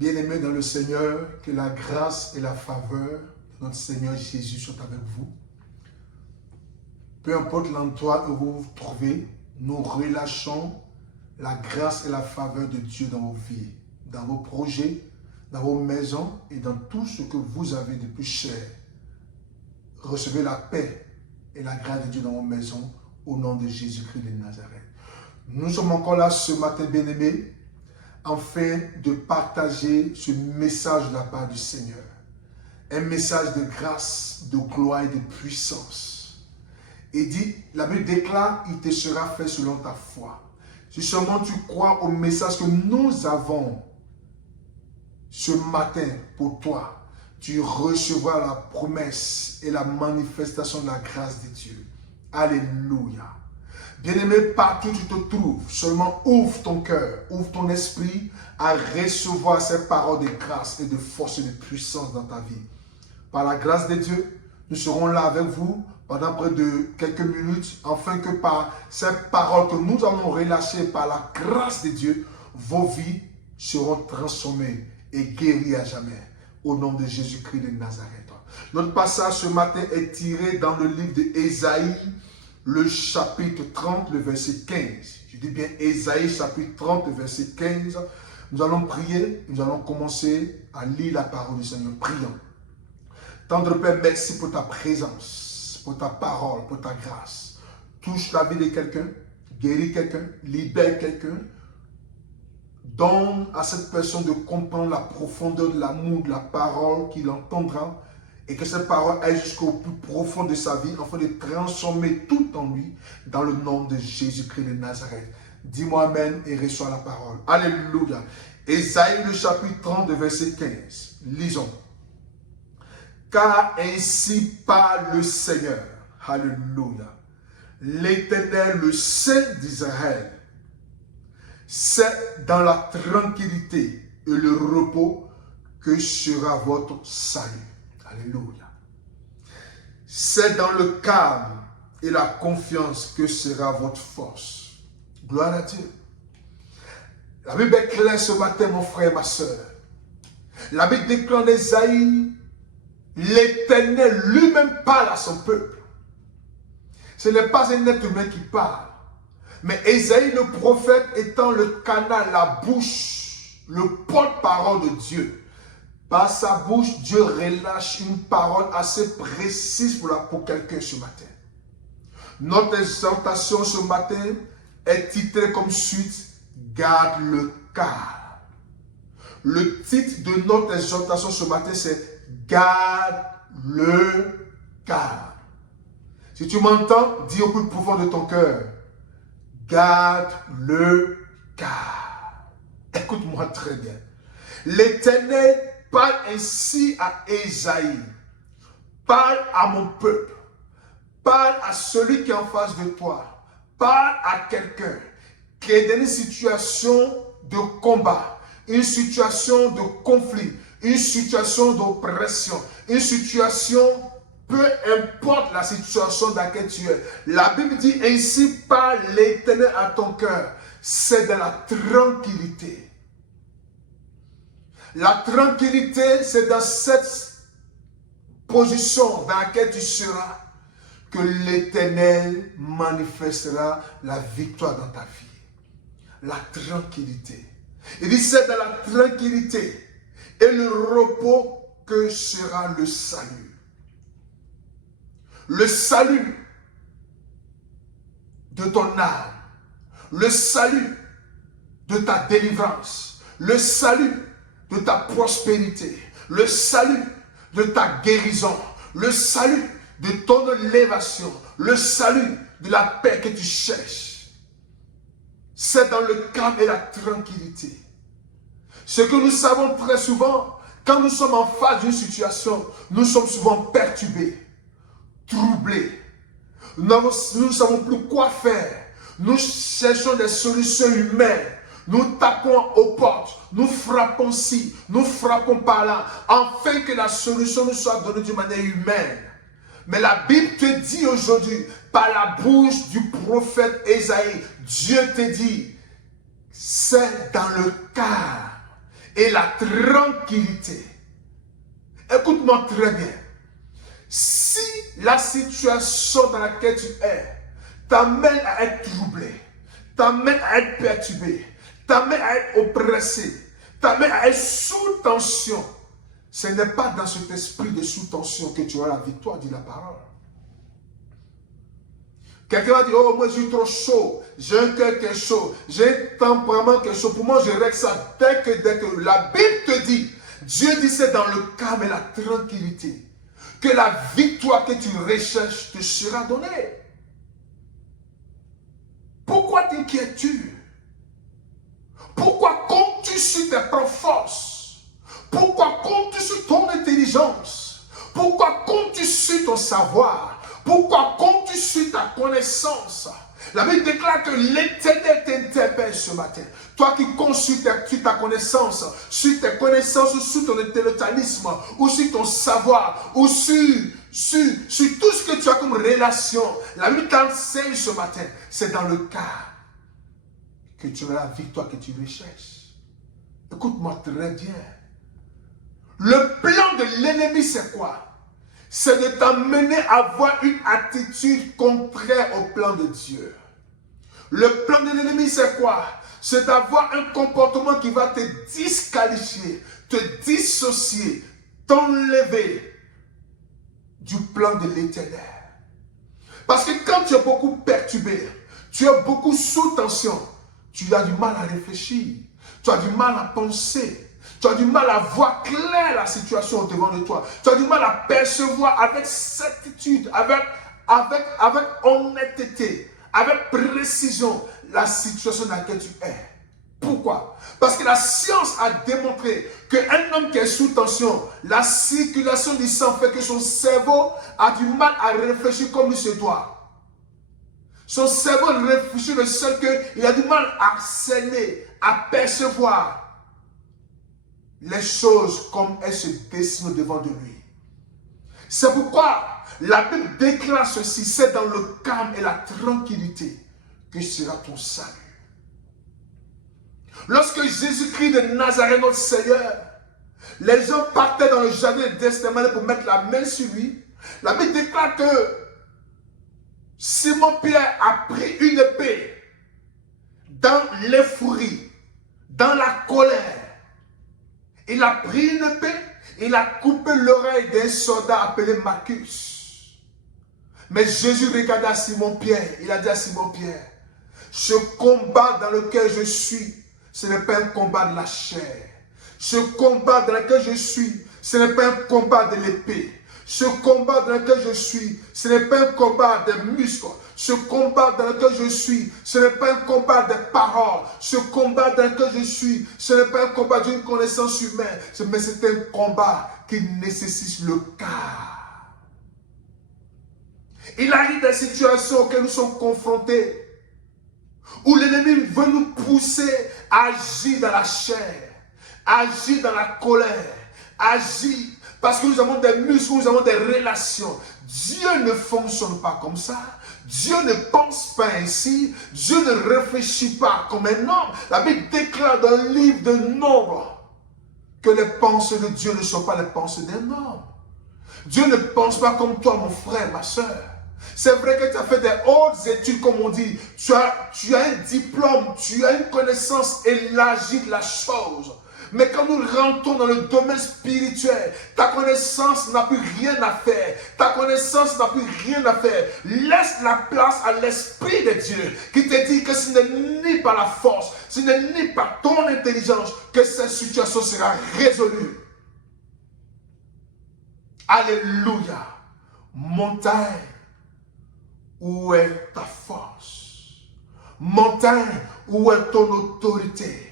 Bien-aimés dans le Seigneur, que la grâce et la faveur de notre Seigneur Jésus soient avec vous. Peu importe l'endroit où vous vous trouvez, nous relâchons la grâce et la faveur de Dieu dans vos vies, dans vos projets, dans vos maisons et dans tout ce que vous avez de plus cher. Recevez la paix et la grâce de Dieu dans vos maisons au nom de Jésus-Christ de Nazareth. Nous sommes encore là ce matin, bien-aimés, afin de partager ce message de la part du Seigneur. Un message de grâce, de gloire et de puissance. Et dit, la Bible déclare, il te sera fait selon ta foi. Si seulement tu crois au message que nous avons ce matin pour toi, tu recevras la promesse et la manifestation de la grâce de Dieu. Alléluia. Bien-aimé, partout où tu te trouves, seulement ouvre ton cœur, ouvre ton esprit à recevoir ces paroles de grâce et de force et de puissance dans ta vie. Par la grâce de Dieu, nous serons là avec vous pendant près de quelques minutes, afin que par ces paroles que nous allons relâcher par la grâce de Dieu, vos vies seront transformées et guéries à jamais. Au nom de Jésus-Christ de Nazareth. Notre passage ce matin est tiré dans le livre d'Ésaïe, le chapitre 30, le verset 15. Je dis bien Ésaïe, chapitre 30, le verset 15. Nous allons prier, nous allons commencer à lire la parole du Seigneur. Prions. Tendre Père, merci pour ta présence, pour ta parole, pour ta grâce. Touche la vie de quelqu'un, guéris quelqu'un, libère quelqu'un. Donne à cette personne de comprendre la profondeur de l'amour de la parole qu'il entendra et que cette parole aille jusqu'au plus profond de sa vie afin de transformer tout en lui dans le nom de Jésus-Christ de Nazareth. Dis-moi Amen et reçois la parole. Alléluia. Ésaïe le chapitre 30 verset 15. Lisons. Car ainsi parle le Seigneur. Alléluia. L'Éternel, le Saint d'Israël. C'est dans la tranquillité et le repos que sera votre salut. Alléluia. C'est dans le calme et la confiance que sera votre force. Gloire à Dieu. La Bible est claire ce matin, mon frère et ma soeur. La Bible déclare d'Ésaïe, l'Éternel lui-même parle à son peuple. Ce n'est pas un être humain qui parle. Mais Ésaïe le prophète étant le canal, la bouche, le porte-parole de Dieu. Par sa bouche, Dieu relâche une parole assez précise pour quelqu'un ce matin. Notre exhortation ce matin est titrée comme suite, garde le calme. Le titre de notre exhortation ce matin c'est, garde le calme. Si tu m'entends, dis au plus profond de ton cœur, garde le calme. Écoute-moi très bien. L'Éternel parle ainsi à Ésaïe. Parle à mon peuple. Parle à celui qui est en face de toi. Parle à quelqu'un qui est dans une situation de combat, une situation de conflit, une situation d'oppression, une situation, peu importe la situation dans laquelle tu es. La Bible dit ainsi parle l'Éternel à ton cœur. C'est de la tranquillité. La tranquillité, c'est dans cette position dans laquelle tu seras que l'Éternel manifestera la victoire dans ta vie. La tranquillité. Il dit c'est dans la tranquillité et le repos que sera le salut. Le salut de ton âme, le salut de ta délivrance, le salut de ta prospérité, le salut de ta guérison, le salut de ton élévation, le salut de la paix que tu cherches. C'est dans le calme et la tranquillité. Ce que nous savons très souvent, quand nous sommes en face d'une situation, nous sommes souvent perturbés, troublés. Nous ne savons plus quoi faire. Nous cherchons des solutions humaines. Nous tapons aux portes, nous frappons ci, nous frappons par là, afin que la solution nous soit donnée d'une manière humaine. Mais la Bible te dit aujourd'hui, par la bouche du prophète Ésaïe, Dieu te dit, c'est dans le calme et la tranquillité. Écoute-moi très bien. Si la situation dans laquelle tu es t'amène à être troublé, t'amène à être perturbé, t'amène à être oppressé, t'amène à être sous tension, ce n'est pas dans cet esprit de sous-tension que tu auras la victoire, dit la parole. Quelqu'un va dire, oh, moi je suis trop chaud, j'ai un cœur qui est chaud, j'ai un tempérament qui est chaud. Pour moi, je règle ça dès que la Bible te dit, Dieu dit c'est dans le calme et la tranquillité que la victoire que tu recherches te sera donnée. Pourquoi t'inquiètes-tu? Pourquoi comptes-tu sur tes propres forces? Pourquoi comptes-tu sur ton intelligence? Pourquoi comptes-tu sur ton savoir? Pourquoi comptes-tu sur ta connaissance? La Bible déclare que l'Éternel t'interpelle ce matin. Toi qui comptes sur ta connaissance, sur tes connaissances, sur ton intellectualisme, ou sur ton savoir, ou sur tout ce que tu as comme relation. La Bible t'enseigne ce matin. C'est dans le cas que tu auras la victoire que tu recherches. Écoute-moi très bien. Le plan de l'ennemi, c'est quoi? C'est de t'amener à avoir une attitude contraire au plan de Dieu. Le plan de l'ennemi, c'est quoi? C'est d'avoir un comportement qui va te disqualifier, te dissocier, t'enlever du plan de l'Éternel. Parce que quand tu es beaucoup perturbé, tu es beaucoup sous tension, tu as du mal à réfléchir, tu as du mal à penser. Tu as du mal à voir clair la situation devant de toi. Tu as du mal à percevoir avec certitude, avec honnêteté, avec précision la situation dans laquelle tu es. Pourquoi? Parce que la science a démontré qu'un homme qui est sous tension, la circulation du sang fait que son cerveau a du mal à réfléchir comme il se doit. Son cerveau réfléchit le seul qu'il a du mal à cerner, à percevoir les choses comme elles se dessinent devant de lui. C'est pourquoi la Bible déclare ceci, c'est dans le calme et la tranquillité que sera ton salut. Lorsque Jésus-Christ de Nazareth, notre Seigneur, les gens partaient dans le jardin de Gethsémani pour mettre la main sur lui, la Bible déclare que Simon-Pierre a pris une épée dans l'euphorie, dans la colère. Il a pris une épée, il a coupé l'oreille d'un soldat appelé Marcus. Mais Jésus regarda Simon-Pierre, il a dit à Simon-Pierre, ce combat dans lequel je suis, ce n'est pas un combat de la chair. Ce combat dans lequel je suis, ce n'est pas un combat de l'épée. Ce combat dans lequel je suis, ce n'est pas un combat de muscles. Ce combat dans lequel je suis, ce n'est pas un combat de paroles. Ce combat dans lequel je suis, ce n'est pas un combat d'une connaissance humaine, mais c'est un combat qui nécessite le cœur. Il arrive des situations auxquelles nous sommes confrontés, où l'ennemi veut nous pousser à agir dans la chair, à agir dans la colère, à agir parce que nous avons des muscles, nous avons des relations. Dieu ne fonctionne pas comme ça. Dieu ne pense pas ainsi. Dieu ne réfléchit pas comme un homme. La Bible déclare dans le livre de Nombre que les pensées de Dieu ne sont pas les pensées d'un homme. Dieu ne pense pas comme toi, mon frère, ma soeur. C'est vrai que tu as fait des hautes études, comme on dit. Tu as un diplôme, tu as une connaissance élargie de la chose. Mais quand nous rentrons dans le domaine spirituel, ta connaissance n'a plus rien à faire. Ta connaissance n'a plus rien à faire. Laisse la place à l'Esprit de Dieu qui te dit que ce n'est ni par la force, ce n'est ni par ton intelligence que cette situation sera résolue. Alléluia. Montagne, où est ta force? Montagne, où est ton autorité?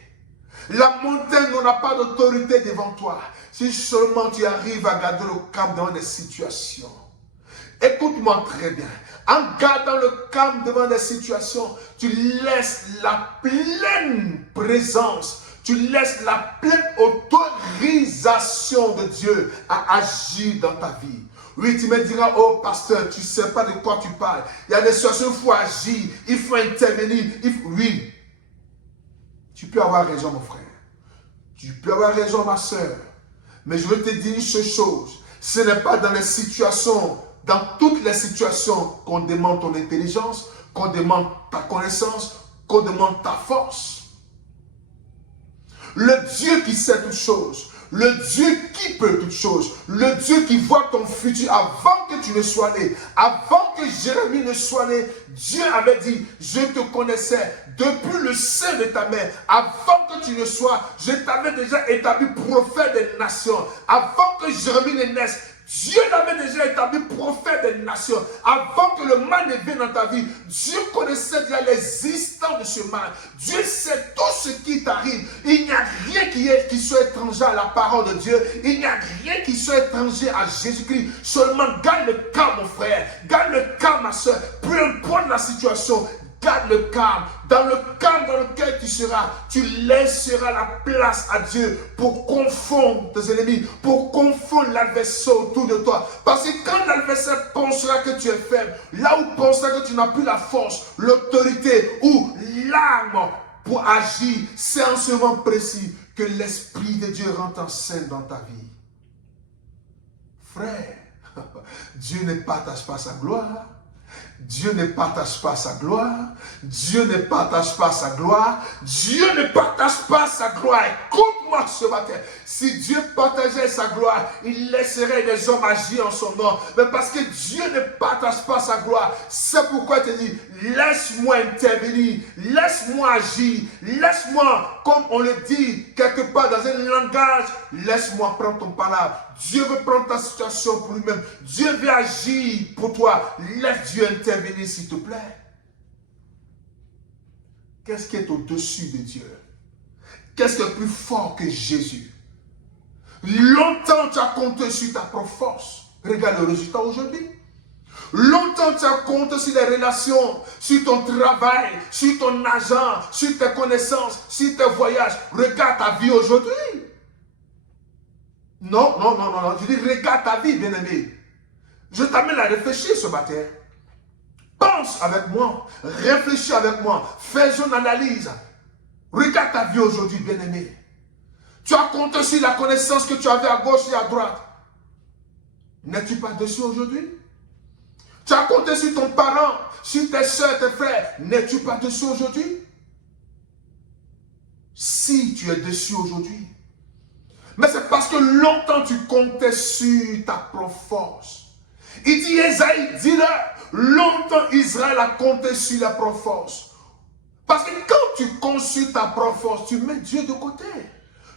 La montagne n'aura pas d'autorité devant toi si seulement tu arrives à garder le calme dans des situations. Écoute-moi très bien. En gardant le calme devant des situations, tu laisses la pleine présence, tu laisses la pleine autorisation de Dieu à agir dans ta vie. Oui, tu me diras, oh pasteur, tu ne sais pas de quoi tu parles. Il y a des situations où il faut agir, il faut intervenir. Oui. Tu peux avoir raison, mon frère. Tu peux avoir raison, ma soeur. Mais je veux te dire une seule chose. Ce n'est pas dans les situations, dans toutes les situations qu'on demande ton intelligence, qu'on demande ta connaissance, qu'on demande ta force. Le Dieu qui sait toutes choses, le Dieu qui peut toutes choses, le Dieu qui voit ton futur avant que tu ne sois né, avant que Jérémie ne soit né, Dieu avait dit, je te connaissais depuis le sein de ta mère, avant que tu ne sois, je t'avais déjà établi prophète des nations, avant que Jérémie ne naisse. Dieu l'avait déjà établi prophète des nations. Avant que le mal ne vienne dans ta vie, Dieu connaissait déjà l'existence de ce mal. Dieu sait tout ce qui t'arrive. Il n'y a rien qui soit étranger à la parole de Dieu. Il n'y a rien qui soit étranger à Jésus-Christ. Seulement garde le calme, mon frère. Garde le calme, ma soeur. Peu importe la situation. Garde le calme. Dans le calme dans lequel tu seras, tu laisseras la place à Dieu pour confondre tes ennemis, pour confondre l'adversaire autour de toi. Parce que quand l'adversaire pensera que tu es faible, là où pensera que tu n'as plus la force, l'autorité ou l'arme pour agir, c'est en ce moment précis que l'Esprit de Dieu rentre en scène dans ta vie. Frère, Dieu ne partage pas sa gloire. Dieu ne partage pas sa gloire. Dieu ne partage pas sa gloire. Dieu ne partage pas sa gloire. Écoute-moi ce matin. Si Dieu partageait sa gloire, il laisserait les hommes agir en son nom. Mais parce que Dieu ne partage pas sa gloire, c'est pourquoi il te dit, laisse-moi intervenir, laisse-moi agir, laisse-moi, comme on le dit quelque part dans un langage, laisse-moi prendre ton palabre. Dieu veut prendre ta situation pour lui-même. Dieu veut agir pour toi. Laisse Dieu intervenir, s'il te plaît. Qu'est-ce qui est au-dessus de Dieu? Qu'est-ce qui est plus fort que Jésus? Longtemps tu as compté sur ta propre force. Regarde le résultat aujourd'hui. Longtemps tu as compté sur les relations, sur ton travail, sur ton argent, sur tes connaissances, sur tes voyages. Regarde ta vie aujourd'hui. Non. Je dis, regarde ta vie, bien-aimé. Je t'amène à réfléchir ce matin. Pense avec moi. Réfléchis avec moi. Fais une analyse. Regarde ta vie aujourd'hui, bien-aimé. Tu as compté sur la connaissance que tu avais à gauche et à droite. N'es-tu pas dessus aujourd'hui? Tu as compté sur ton parent, sur tes soeurs, tes frères. N'es-tu pas dessus aujourd'hui? Si tu es dessus aujourd'hui, mais c'est parce que longtemps tu comptais sur ta propre force. Il dit, Esaïe, dis-leur, longtemps Israël a compté sur la propre force. Parce que quand tu consultes ta propre force, tu mets Dieu de côté.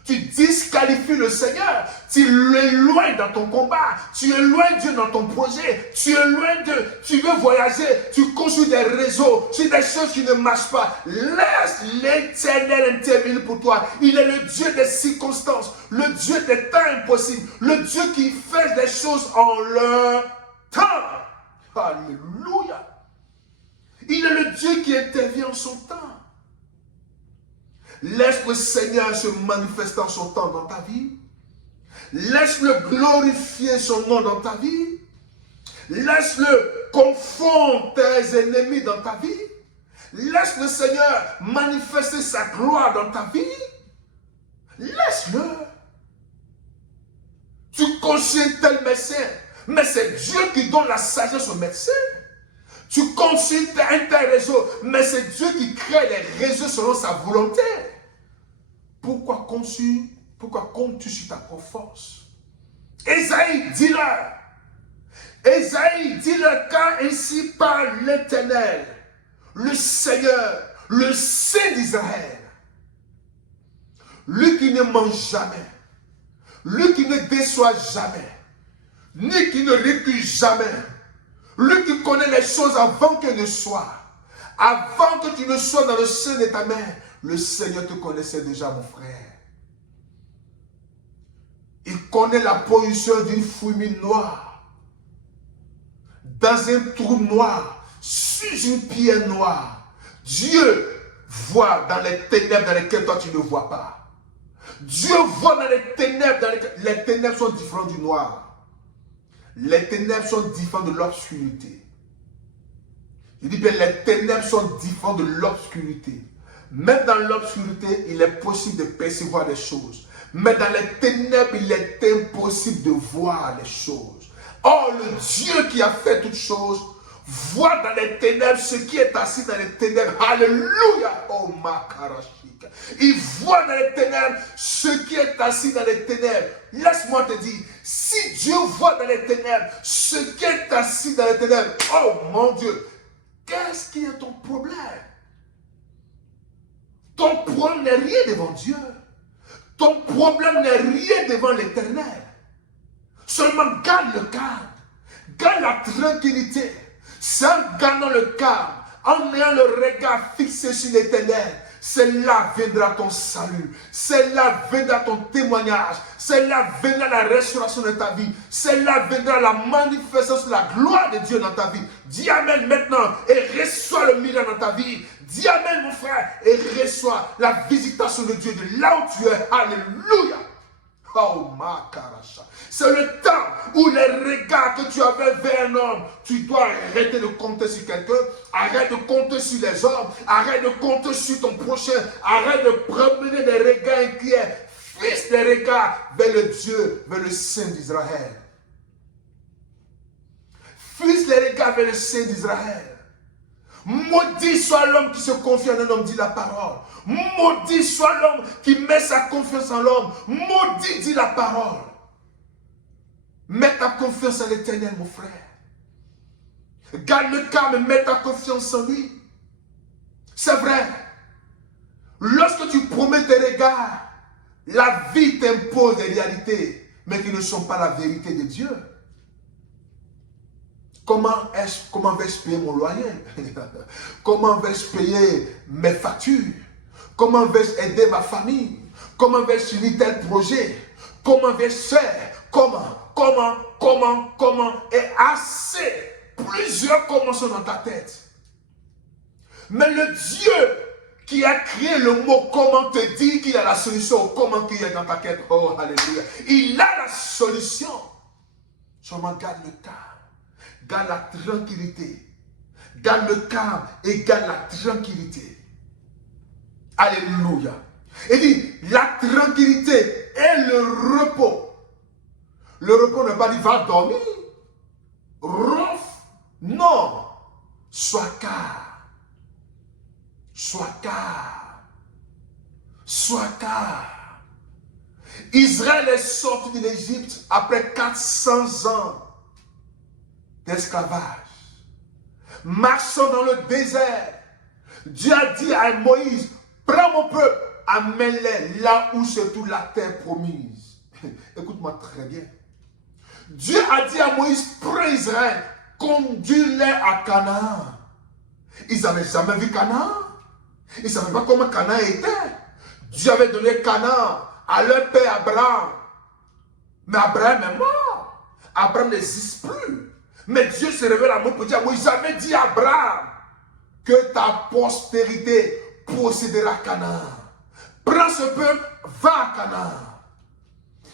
Tu disqualifies le Seigneur. Tu l'éloignes dans ton combat. Tu éloignes Dieu dans ton projet. Tu éloignes Dieu. Tu veux voyager. Tu consultes des réseaux. Sur des choses qui ne marchent pas. Laisse l'Éternel intervenir pour toi. Il est le Dieu des circonstances. Le Dieu des temps impossibles. Le Dieu qui fait des choses en leur temps. Alléluia. Il est le Dieu qui intervient en son temps. Laisse le Seigneur se manifester en son temps dans ta vie. Laisse-le glorifier son nom dans ta vie. Laisse-le confondre tes ennemis dans ta vie. Laisse le Seigneur manifester sa gloire dans ta vie. Laisse-le. Tu consultes tel médecin, mais c'est Dieu qui donne la sagesse au médecin. Tu consultes un tel réseau, mais c'est Dieu qui crée les réseaux selon sa volonté. Pourquoi comptes-tu sur ta propre force? Esaïe, dis-leur. Esaïe, dis-leur, car ainsi parle l'Éternel, le Seigneur, le Saint d'Israël. Lui qui ne mange jamais, lui qui ne déçoit jamais, ni qui ne recule jamais, lui qui connaît les choses avant qu'elles ne soient, avant que tu ne sois dans le sein de ta mère, le Seigneur te connaissait déjà, mon frère. Il connaît la position d'une fourmi noire, dans un trou noir, sur une pierre noire. Dieu voit dans les ténèbres dans lesquelles toi tu ne vois pas. Dieu voit dans les ténèbres les ténèbres sont différentes du noir. Les ténèbres sont différentes de l'obscurité. Il dit bien les ténèbres sont différentes de l'obscurité. Même dans l'obscurité, il est possible de percevoir des choses. Mais dans les ténèbres, il est impossible de voir les choses. Or, le Dieu qui a fait toutes choses, voit dans les ténèbres ce qui est assis dans les ténèbres. Alléluia. Oh, Makarashika. Il voit dans les ténèbres ce qui est assis dans les ténèbres. Laisse-moi te dire, si Dieu voit dans les ténèbres ce qui est assis dans les ténèbres, oh mon Dieu, qu'est-ce qui est ton problème? Ton problème n'est rien devant Dieu. Ton problème n'est rien devant l'Éternel. Seulement garde le calme. Garde la tranquillité. C'est en gardant le calme, en ayant le regard fixé sur l'Éternel, c'est là viendra ton salut. C'est là viendra ton témoignage. C'est là viendra la restauration de ta vie. C'est là viendra la manifestation de la gloire de Dieu dans ta vie. Dis Amen maintenant et reçois le miracle dans ta vie. Dis Amen mon frère et reçois la visitation de Dieu de là où tu es. Alléluia. Oh Makarasha. C'est le temps où les regards que tu avais vers un homme, tu dois arrêter de compter sur quelqu'un, arrête de compter sur les hommes, arrête de compter sur ton prochain, arrête de promener des regards inquiets, fixe des regards vers le Dieu, vers le Saint d'Israël. Fixe les regards vers le Saint d'Israël. Maudit soit l'homme qui se confie en un homme, dit la parole. Maudit soit l'homme qui met sa confiance en l'homme. Maudit, dit la parole. Mets ta confiance en l'Éternel, mon frère. Garde le calme et mets ta confiance en lui. C'est vrai. Lorsque tu promets tes regards, la vie t'impose des réalités, mais qui ne sont pas la vérité de Dieu. Comment vais-je payer mon loyer? Comment vais-je payer mes factures? Comment vais-je aider ma famille? Comment vais-je finir tel projet? Comment vais-je faire? Comment? Et assez. Plusieurs comment sont dans ta tête. Mais le Dieu qui a créé le mot comment te dit qu'il y a la solution au comment qui est dans ta tête. Oh, alléluia. Il a la solution. Seulement garde le calme. Garde la tranquillité. Garde le calme et garde la tranquillité. Alléluia. Il dit, la tranquillité et le repos. Le repos ne pas dire, va dormir. Ronfle. Non. Sois calme. Sois calme. Sois calme. Israël est sorti de l'Égypte après 400 ans d'esclavage. Marchant dans le désert, Dieu a dit à Moïse, prends mon peuple, amène-les là où se trouve la terre promise. Écoute-moi très bien. Dieu a dit à Moïse, prends Israël, conduis-les à Canaan. Ils n'avaient jamais vu Canaan. Ils ne savaient pas comment Canaan était. Dieu avait donné Canaan à leur père Abraham. Mais Abraham est mort. Abraham n'existe plus. Mais Dieu se révèle à moi pour dire, Moïse avait dit à Abraham que ta postérité possédera Canaan. Prends ce peuple, va à Canaan.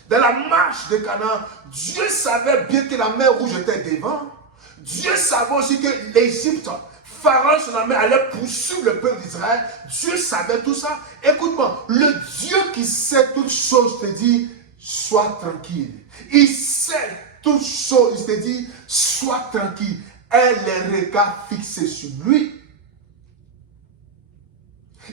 Dans la marche de Canaan, Dieu savait bien que la mer Rouge était devant. Dieu savait aussi que l'Égypte, Pharaon, son armée, allait poursuivre le peuple d'Israël. Dieu savait tout ça. Écoute-moi, le Dieu qui sait toutes choses te dit, sois tranquille. Il sait toutes choses, il te dit, sois tranquille. Et les regards fixés sur lui.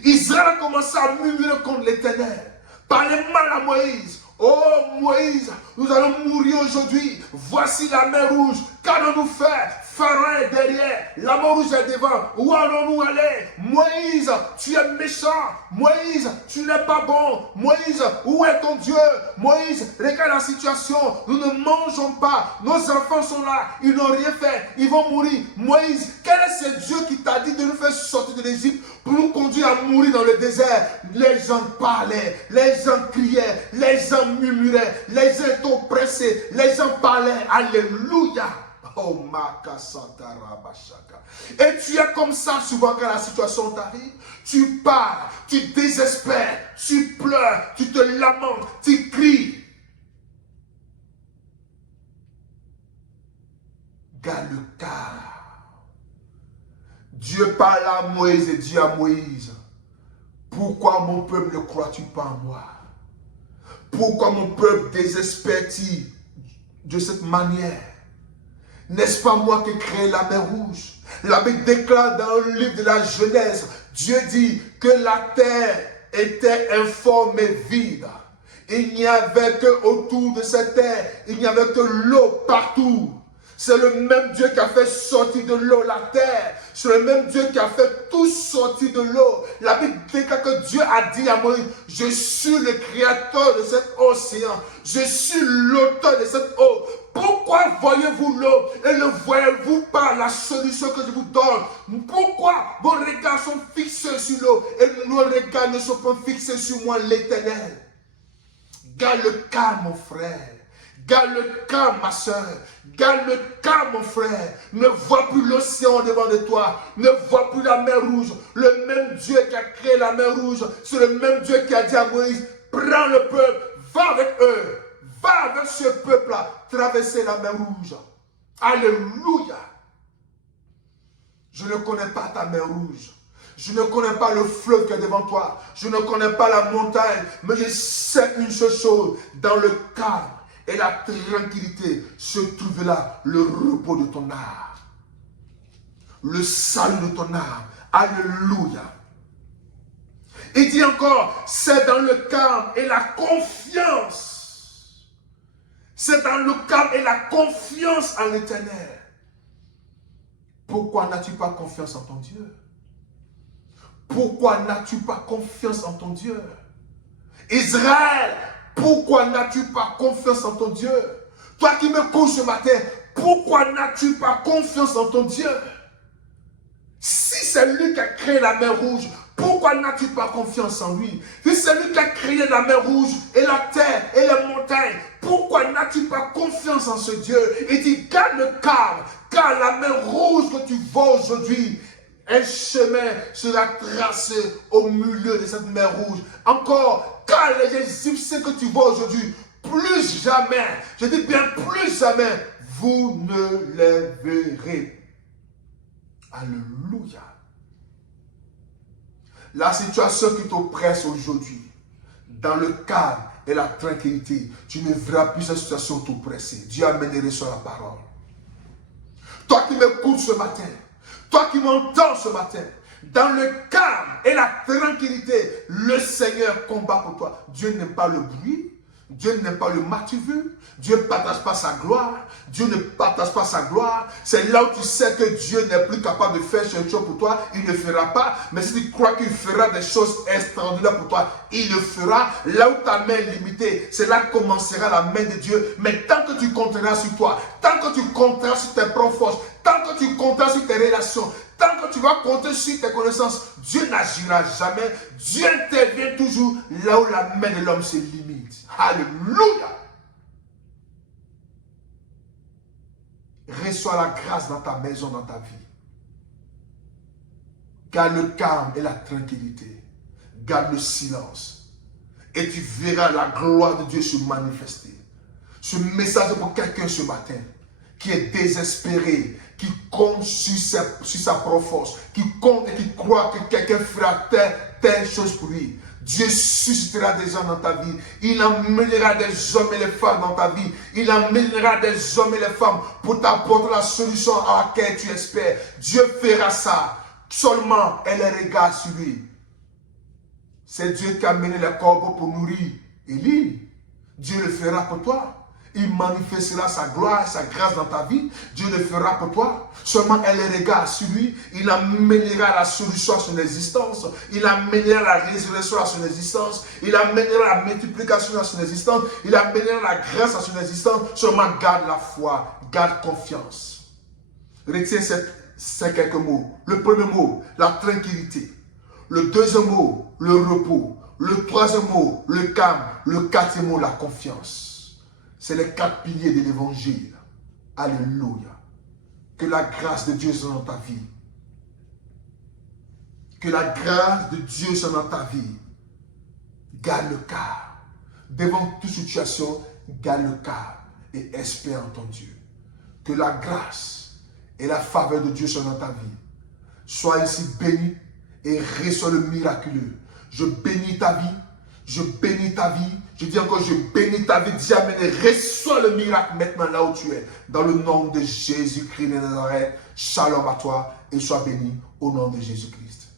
Israël a commencé à murmurer contre l'Éternel. Parler mal à Moïse. Oh Moïse, nous allons mourir aujourd'hui. Voici la mer Rouge. Qu'allons-nous faire? Pharaon est derrière. La mer Rouge est devant. Où allons-nous aller? Moïse, tu es méchant. Moïse, tu n'es pas bon. Moïse, où est ton Dieu? Moïse, regarde la situation. Nous ne mangeons pas. Nos enfants sont là. Ils n'ont rien fait. Ils vont mourir. Moïse, quel est ce Dieu qui t'a dit de nous faire sortir de l'Égypte pour nous conduire à mourir dans le désert? Les gens parlaient. Les gens criaient. Les gens murmuraient. Les gens étaient oppressés. Les gens parlaient. Alléluia. Oh, et tu es comme ça souvent quand la situation t'arrive. Tu parles, tu désespères, tu pleures, tu te lamentes, tu cries. Garde le calme. Dieu parle à Moïse et dit à Moïse, pourquoi mon peuple ne crois-tu pas en moi? Pourquoi mon peuple désespère-t-il de cette manière? N'est-ce pas moi qui ai créé la mer Rouge? La Bible déclare dans le livre de la Genèse, Dieu dit que la terre était informe et vide. Il n'y avait que autour de cette terre, il n'y avait que l'eau partout. C'est le même Dieu qui a fait sortir de l'eau la terre. C'est le même Dieu qui a fait tout sortir de l'eau. La Bible déclare que Dieu a dit à Moïse, je suis le créateur de cet océan. Je suis l'auteur de cette eau. Pourquoi voyez-vous l'eau et ne voyez-vous pas la solution que je vous donne? Pourquoi vos regards sont fixés sur l'eau et nos regards ne sont pas fixés sur moi, l'Éternel? Garde le calme, mon frère. Garde le calme, ma soeur. Garde le calme, mon frère. Ne vois plus l'océan devant de toi. Ne vois plus la mer Rouge. Le même Dieu qui a créé la mer Rouge, c'est le même Dieu qui a dit à Moïse, prends le peuple, va avec eux. Va avec ce peuple-là, traverser la mer Rouge. Alléluia. Je ne connais pas ta mer Rouge. Je ne connais pas le fleuve qui est devant toi. Je ne connais pas la montagne. Mais je sais une seule chose. Dans le calme et la tranquillité se trouve là le repos de ton âme. Le salut de ton âme. Alléluia. Il dit encore, c'est dans le calme et la confiance. C'est dans le calme et la confiance en l'Éternel. Pourquoi n'as-tu pas confiance en ton Dieu? Pourquoi n'as-tu pas confiance en ton Dieu? Israël, pourquoi n'as-tu pas confiance en ton Dieu? Toi qui me couches ce matin, pourquoi n'as-tu pas confiance en ton Dieu? Si c'est lui qui a créé la mer Rouge, pourquoi n'as-tu pas confiance en lui? Si c'est lui qui a créé la mer Rouge et la terre et les montagnes, pourquoi n'as-tu pas confiance en ce Dieu? Il dit, garde le calme, car la mer Rouge que tu vois aujourd'hui, un chemin sera tracé au milieu de cette mer Rouge. Encore, car les Égyptiens que tu vois aujourd'hui, plus jamais, je dis bien plus jamais, vous ne les verrez. Alléluia. La situation qui t'oppresse aujourd'hui, dans le calme et la tranquillité, tu ne verras plus cette situation t'oppresser. Dieu a mené sur la parole. Toi qui m'écoutes ce matin, toi qui m'entends ce matin, dans le calme et la tranquillité, le Seigneur combat pour toi. Dieu n'aime pas le bruit, Dieu n'aime pas le matu-vu, Dieu ne partage pas sa gloire, Dieu ne partage pas sa gloire. C'est là où tu sais que Dieu n'est plus capable de faire quelque chose pour toi, il ne fera pas. Mais si tu crois qu'il fera des choses extraordinaires pour toi, il le fera. Là où ta main est limitée, c'est là que commencera la main de Dieu. Mais tant que tu compteras sur toi, tant que tu compteras sur tes propres forces, tant que tu compteras sur tes relations, tant que tu vas compter sur tes connaissances, Dieu n'agira jamais. Dieu intervient toujours là où la main de l'homme se limite. Alléluia. Reçois la grâce dans ta maison, dans ta vie. Garde le calme et la tranquillité. Garde le silence. Et tu verras la gloire de Dieu se manifester. Ce message est pour quelqu'un ce matin qui est désespéré, qui compte sur sa propre force, qui compte et qui croit que quelqu'un fera telle chose pour lui. Dieu suscitera des gens dans ta vie. Il emmènera des hommes et des femmes dans ta vie. Il emmènera des hommes et des femmes pour t'apporter la solution à laquelle tu espères. Dieu fera ça. Seulement, elle regarde sur lui. C'est Dieu qui a amené les corbeaux pour nourrir Élie. Dieu le fera pour toi. Il manifestera sa gloire, sa grâce dans ta vie. Dieu le fera pour toi. Seulement elle regarde sur lui. Il amènera la solution à son existence. Il amènera la résurrection à son existence. Il amènera la multiplication à son existence. Il amènera la grâce à son existence. Seulement garde la foi. Garde confiance. Retiens ces quelques mots. Le premier mot, la tranquillité. Le deuxième mot, le repos. Le troisième mot, le calme. Le quatrième mot, la confiance. C'est les 4 piliers de l'évangile. Alléluia. Que la grâce de Dieu soit dans ta vie. Que la grâce de Dieu soit dans ta vie. Garde le calme. Devant toute situation, garde le calme et espère en ton Dieu. Que la grâce et la faveur de Dieu soient dans ta vie. Sois ici béni et reçois le miraculeux. Je bénis ta vie. Je bénis ta vie. Je dis encore, je bénis ta vie. Dis amen et reçois le miracle maintenant là où tu es. Dans le nom de Jésus-Christ de Nazareth. Shalom à toi et sois béni au nom de Jésus-Christ.